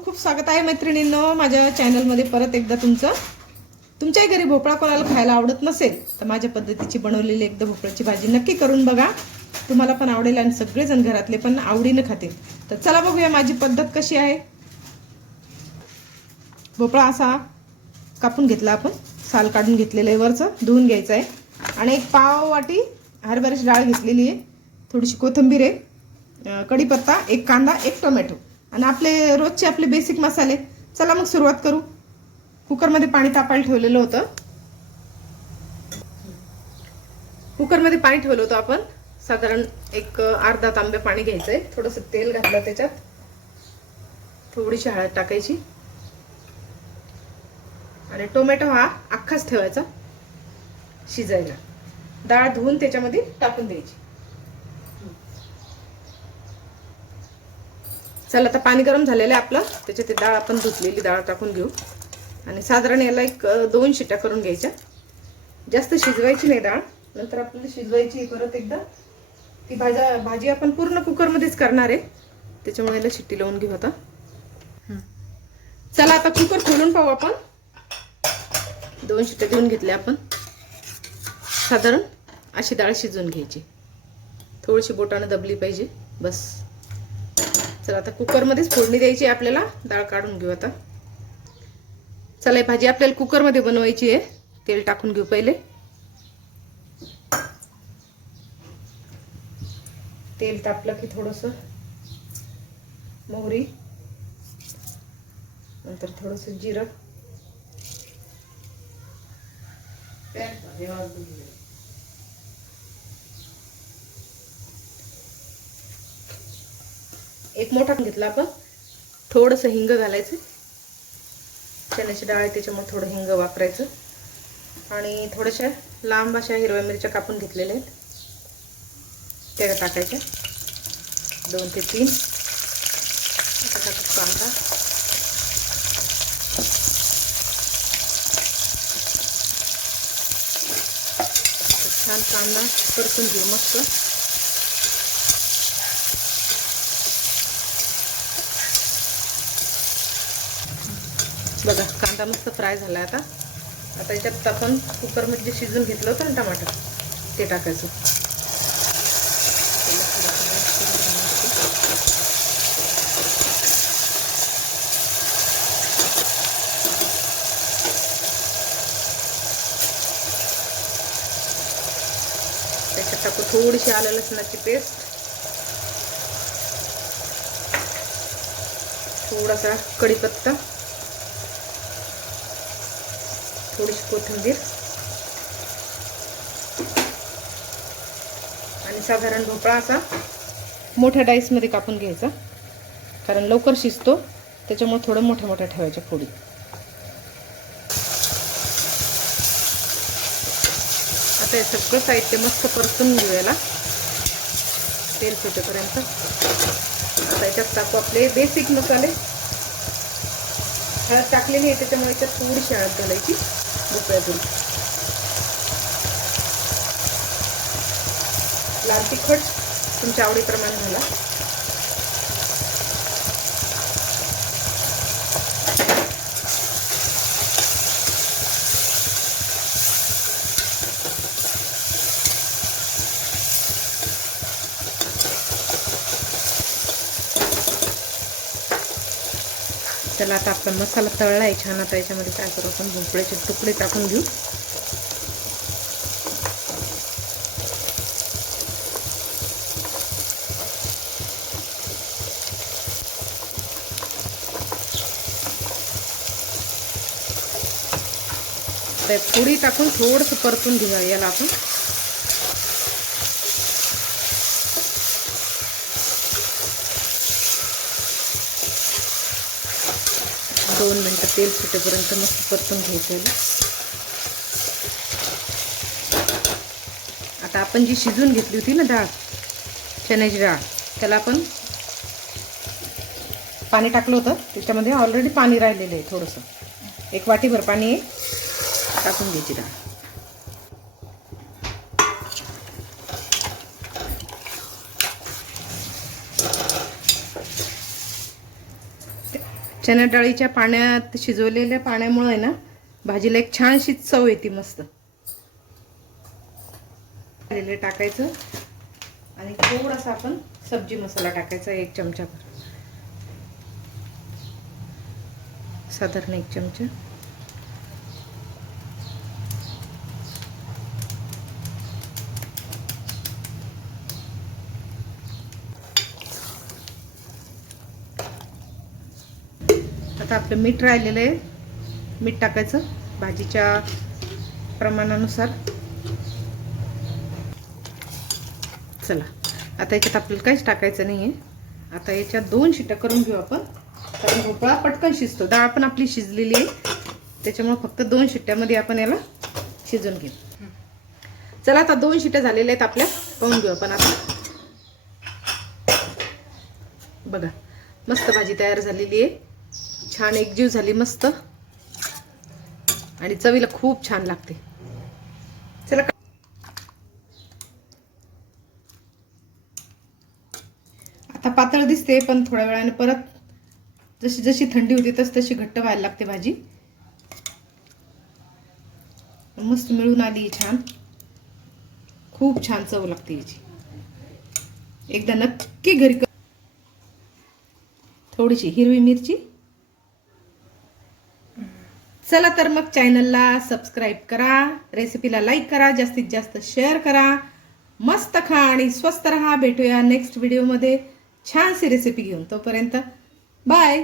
खूप खूप स्वागत आहे मैत्रिणींनो माझ्या चॅनलमध्ये परत एकदा तुमचं. तुमच्याही घरी भोपळा कोणाला खायला आवडत नसेल तर माझ्या पद्धतीची बनवलेली एकदा भोपळ्याची भाजी नक्की करून बघा. तुम्हाला पण आवडेल आणि सगळेजण घरातले पण आवडीने खातील. तर चला बघूया माझी पद्धत कशी आहे. भोपळा असा कापून घेतला आपण, साल काढून घेतलेलं आहे, वरचं धुवून घ्यायचं आहे. आणि एक पाव वाटी हरभऱ्याची डाळ घेतलेली आहे, थोडीशी कोथिंबीर आहे, कढीपत्ता, एक कांदा, एक टोमॅटो आणि आपले रोजचे आपले बेसिक मसाले. चला मग सुरुवात करू. कुकरमध्ये पाणी तापायला ठेवलेलं होतं. कुकरमध्ये पाणी ठेवलं होतं आपण, साधारण एक अर्धा तांबे पाणी घ्यायचं आहे. थोडंसं तेल घातलं, त्याच्यात थोडीशी हळद टाकायची आणि टोमॅटो हा अख्खाच ठेवायचा शिजायला. डाळ धुवून त्याच्यामध्ये टाकून द्यायची. चला आता पाणी गरम झालेलं आहे आपलं, त्याच्यात ती डाळ आपण धुतलेली डाळ टाकून घेऊ आणि साधारण याला एक 2 शिट्ट्या करून घ्यायच्या. जास्त शिजवायची नाही डाळ, नंतर आपल्याला शिजवायची परत एकदा. ती भाजी आपण पूर्ण कुकरमध्येच करणार आहे, त्याच्यामुळे याला शिट्टी लावून घेऊ आता. चला आता कुकर खोलून पाहू आपण. 2 शिट्ट्या देऊन घेतल्या आपण. साधारण अशी डाळ शिजवून घ्यायची, थोडीशी बोटाने दबली पाहिजे बस. चला आता कुकरमध्येच फोडणी द्यायची आपल्याला. डाळ काढून घेऊ आता. चला ही भाजी आपल्याला कुकरमध्ये बनवायची आहे. तेल टाकून घेऊ पहिले. तेल तापलं की थोडंसं मोहरी, नंतर थोडंसं जिरं, एक मोठा घेतला आपण. थोडंसं हिंग घालायचं, चण्याची डाळ आहे त्याच्यामुळे थोडं हिंग वापरायचं. आणि थोड्याशा लांब अशा हिरव्या मिरच्या कापून घेतलेल्या आहेत, त्या टाकायच्या 2 ते 3. कांदा, छान कांदा परतून घेऊ मस्त. बघा कांदा मस्त फ्राय झाला. आता याच्यात आपण कुकरमध्ये शिजून घेतलं होतं ना टमाटर, ते टाकायचं. त्याच्यात टाकू थोडीशी आलं लसणाची पेस्ट, थोडासा कढीपत्ता, थोडीशी कोथिंबीर आणि साधारण भोपळा असा मोठ्या डाईसमध्ये कापून घ्यायचा, कारण लवकर शिजतो त्याच्यामुळे थोडं मोठ्या मोठ्या ठेवायच्या फोडी. आता हे सगळं साहित्य मस्त परतून घेऊ याला तेल सुटेपर्यंत. आता याच्यात टाकू आपले बेसिक मसाले. हळद टाकलेली आहे त्याच्यामुळे याच्यात थोडीशी हळद घालायची भोपळ्यातून. लाल तिखट तुमच्या आवडीप्रमाणे घाला. चला आता आपण मसाला तळला आहे छान. आता याच्यामध्ये काय करू आपण, भोपळ्याचे तुकडे टाकून घेऊ. पुडी टाकून थोडंसं परतून घेऊया याला आपण. दोन मिनटं तेल सुटेपर्यंत मस्त परतून घ्यायचं. आता आपण जी शिजून घेतली होती ना डाळ, चण्याची डाळ, त्याला आपण पाणी टाकलं होतं. त्याच्यामध्ये ऑलरेडी पाणी राहिलेलं आहे थोडंसं, 1 वाटीभर पाणी आहे. टाकून घ्यायची डाळ. चणा डाळीच्या पाण्यात शिजवलेल्या पाण्यामुळे ना भाजीला एक छानशी चव येते मस्त. टाकायचं आणि थोडासा आपण सब्जी मसाला टाकायचा 1 चमचा, साधारण 1 चमचा. आता आपलं मीठ राहिलेलं आहे, मीठ टाकायचं भाजीच्या प्रमाणानुसार. चला आता याच्यात आपल्याला काहीच टाकायचं नाही आहे. आता याच्यात 2 शिट्ट्या करून घेऊ आपण, कारण भोपळा पटकन शिजतो. डाळ पण आपली शिजलेली आहे, त्याच्यामुळे फक्त 2 शिट्ट्यामध्ये आपण याला शिजून घेऊ. चला आता 2 शिट्ट्या झालेल्या आहेत आपल्या, पाहून घेऊ आपण. आता बघा मस्त भाजी तयार झालेली आहे, छान एकजीव झाली मस्त आणि चवीला खूप छान लागते. चला आता पातळ दिसते, पण थोड्या वेळाने परत जशी जशी थंडी होती तशी घट्ट व्हायला लागते भाजी. मस्त मिळून आली छान, खूप छान चव लागते याची. एकदा नक्की घरी. थोडीशी हिरवी मिरची. चला तर मग चॅनलला सबस्क्राईब करा, रेसिपीला लाईक करा, जास्तीत जास्त शेअर करा. मस्त खा आणि स्वस्त रहा. भेटूया नेक्स्ट व्हिडिओमध्ये छानशी रेसिपी घेऊन. तोपर्यंत बाय.